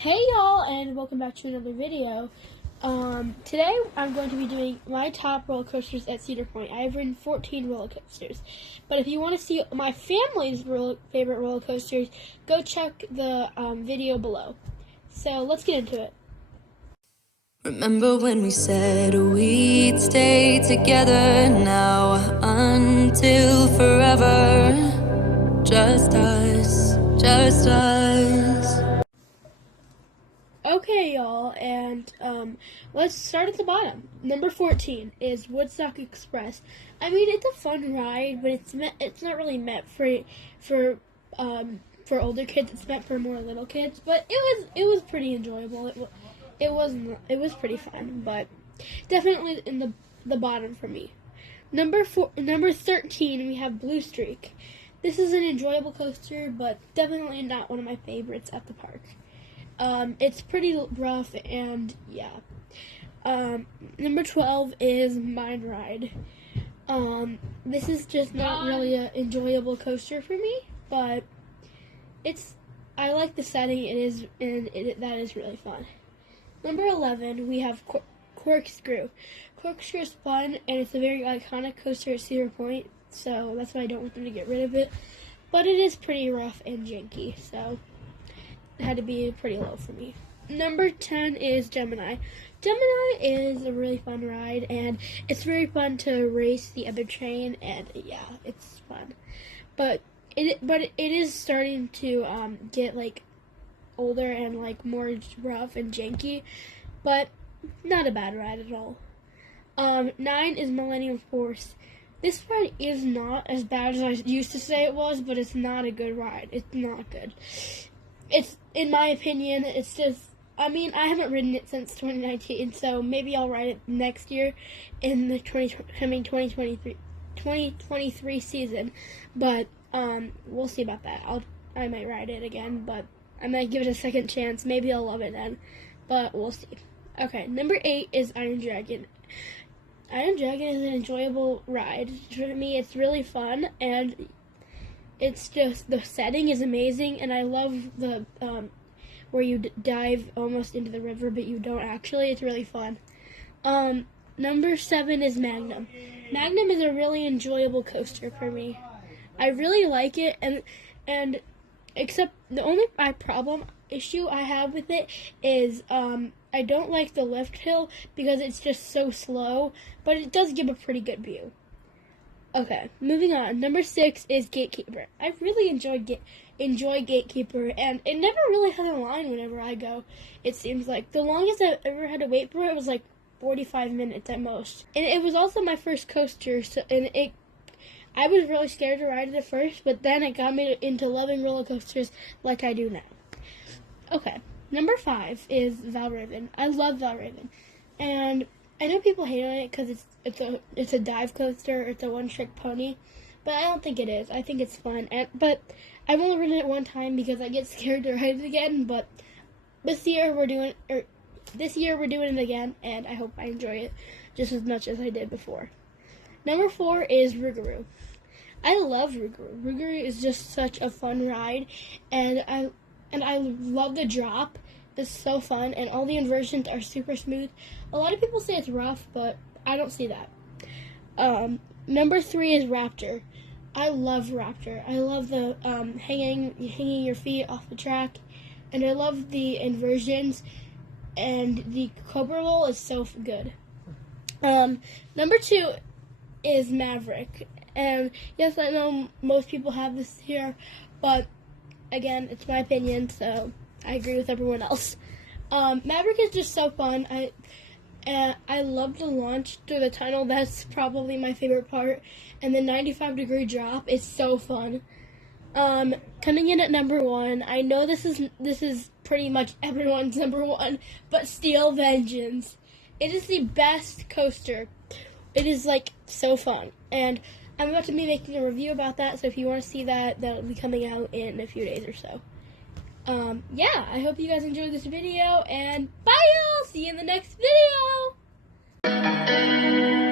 Hey y'all, and welcome back to another video. Today I'm going to be doing my top roller coasters at Cedar Point. I have ridden 14 roller coasters, but if you want to see my family's favorite roller coasters, go check the video below. So let's get into it. Remember when we said we'd stay together now until forever? Just us, just us. Okay, y'all, and let's start at the bottom. Number 14 is Woodstock Express. I mean, it's a fun ride, but it's not really meant for older kids. It's meant for more little kids. But it was pretty enjoyable. It was pretty fun, but definitely in the bottom for me. Number 13, we have Blue Streak. This is an enjoyable coaster, but definitely not one of my favorites at the park. It's pretty rough, and yeah. Number 12 is Mine Ride. This is just not really an enjoyable coaster for me, but I like the setting. That is really fun. Number 11, we have Corkscrew. Corkscrew is fun, and it's a very iconic coaster at Cedar Point, so that's why I don't want them to get rid of it. But it is pretty rough and janky, so it had to be pretty low for me. Number 10 is Gemini. Gemini is a really fun ride, and it's very fun to race the other train, and yeah, it's fun. But it is starting to get like older and like more rough and janky, but not a bad ride at all. 9 is Millennium Force. This ride is not as bad as I used to say it was, but it's not a good ride. It's not good. It's, in my opinion, it's just, I mean, I haven't ridden it since 2019, so maybe I'll ride it next year in the 2023 season, but we'll see about that. I might ride it again, but I might give it a second chance. Maybe I'll love it then, but we'll see. Okay, number 8 is Iron Dragon. Iron Dragon is an enjoyable ride. For me, it's really fun, and it's just, the setting is amazing, and I love the where you dive almost into the river, but you don't actually. It's really fun. Number 7 is Magnum. Magnum is a really enjoyable coaster for me. I really like it, and except the only issue I have with it is I don't like the lift hill because it's just so slow, but it does give a pretty good view. Okay, moving on. Number 6 is Gatekeeper. I really enjoy Gatekeeper, and it never really had a line whenever I go. It seems like the longest I ever had to wait for it was like 45 minutes at most. And it was also my first coaster, I was really scared to ride it at first, but then it got me into loving roller coasters like I do now. Okay, number 5 is Valravn. I love Valravn, and I know people hate on it because it's a dive coaster, it's a one-trick pony, but I don't think it is. I think it's fun, but I've only ridden it one time because I get scared to ride it again. But this year we're doing it again, and I hope I enjoy it just as much as I did before. Number 4 is Rougarou. I love Rougarou. Rougarou is just such a fun ride, and I love the drop. It's so fun, and all the inversions are super smooth. A lot of people say it's rough, but I don't see that. Number 3 is Raptor. I love Raptor. I love the hanging your feet off the track, and I love the inversions, and the Cobra Roll is so good. Number 2 is Maverick, and yes, I know most people have this here, but again, it's my opinion, so I agree with everyone else. Maverick is just so fun. I love the launch through the tunnel. That's probably my favorite part. And the 95-degree drop is so fun. Coming in at number 1, I know this is pretty much everyone's number 1, but Steel Vengeance. It is the best coaster. It is like so fun, and I'm about to be making a review about that. So if you want to see that, that'll be coming out in a few days or so. Yeah, I hope you guys enjoyed this video, and bye y'all! See you in the next video!